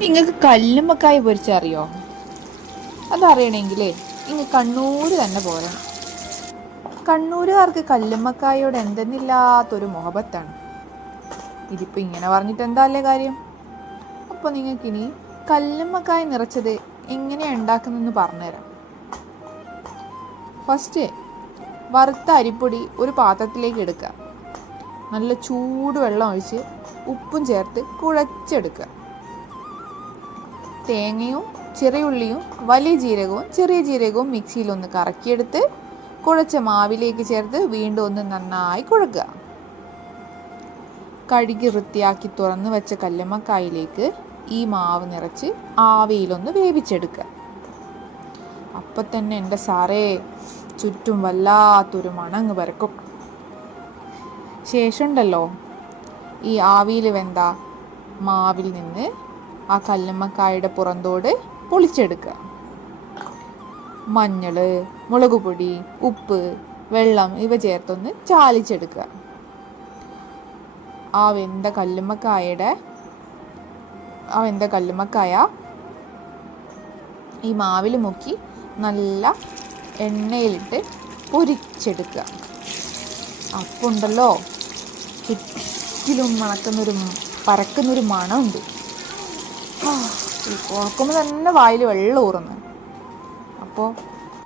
നിങ്ങൾക്ക് കല്ലുമ്മക്കായ പൊരിച്ചറിയോ? അതറിയണമെങ്കിലേ ഇങ്ങ് കണ്ണൂർ തന്നെ പോരണം. കണ്ണൂരുകാർക്ക് കല്ലുമ്മക്കായോട് എന്തെന്നില്ലാത്തൊരു മുഹബത്താണ്. ഇതിപ്പോൾ ഇങ്ങനെ പറഞ്ഞിട്ട് എന്താ അല്ലേ കാര്യം? അപ്പോൾ നിങ്ങൾക്കിനി കല്ലുമ്മക്കായ നിറച്ചത് എങ്ങനെയാണ് ഉണ്ടാക്കുന്നതെന്ന് പറഞ്ഞുതരാം. ഫസ്റ്റ് വറുത്ത അരിപ്പൊടി ഒരു പാത്രത്തിലേക്ക് എടുക്കുക. നല്ല ചൂട് വെള്ളം ഒഴിച്ച് ഉപ്പും ചേർത്ത് കുഴച്ചെടുക്കുക. തേങ്ങയും ചെറിയുള്ളിയും വലിയ ജീരകവും ചെറിയ ജീരകവും മിക്സിയിലൊന്ന് കറക്കിയെടുത്ത് കുഴച്ച മാവിലേക്ക് ചേർത്ത് വീണ്ടും ഒന്ന് നന്നായി കുഴക്കുക. കഴുകി വൃത്തിയാക്കി തുറന്നു വെച്ച കല്ലുമ്മക്കായിലേക്ക് ഈ മാവ് നിറച്ച് ആവിയിലൊന്ന് വേവിച്ചെടുക്കുക. അപ്പം തന്നെ എൻ്റെ സാറേ ചുറ്റും വല്ലാത്തൊരു മണങ്ങ് പരക്കും. ശേഷമുണ്ടല്ലോ ഈ ആവിയിൽ വെന്ത മാവിൽ നിന്ന് ആ കല്ലുമ്മക്കായുടെ പുറന്തോട് പൊളിച്ചെടുക്കുക. മഞ്ഞൾ, മുളക് പൊടി, ഉപ്പ്, വെള്ളം ഇവ ചേർത്തൊന്ന് ചാലിച്ചെടുക്കുക. ആ വെന്ത കല്ലുമ്മക്കായ ഈ മാവിൽ മുക്കി നല്ല എണ്ണയിലിട്ട് പൊരിച്ചെടുക്കുക. അപ്പോൾ ഉണ്ടല്ലോ ചുറ്റിലും പരക്കുന്നൊരു മണമുണ്ട്. ഓർക്കുമ്പോൾ തന്നെ വായിൽ വെള്ളം ഊറുന്നു. അപ്പോൾ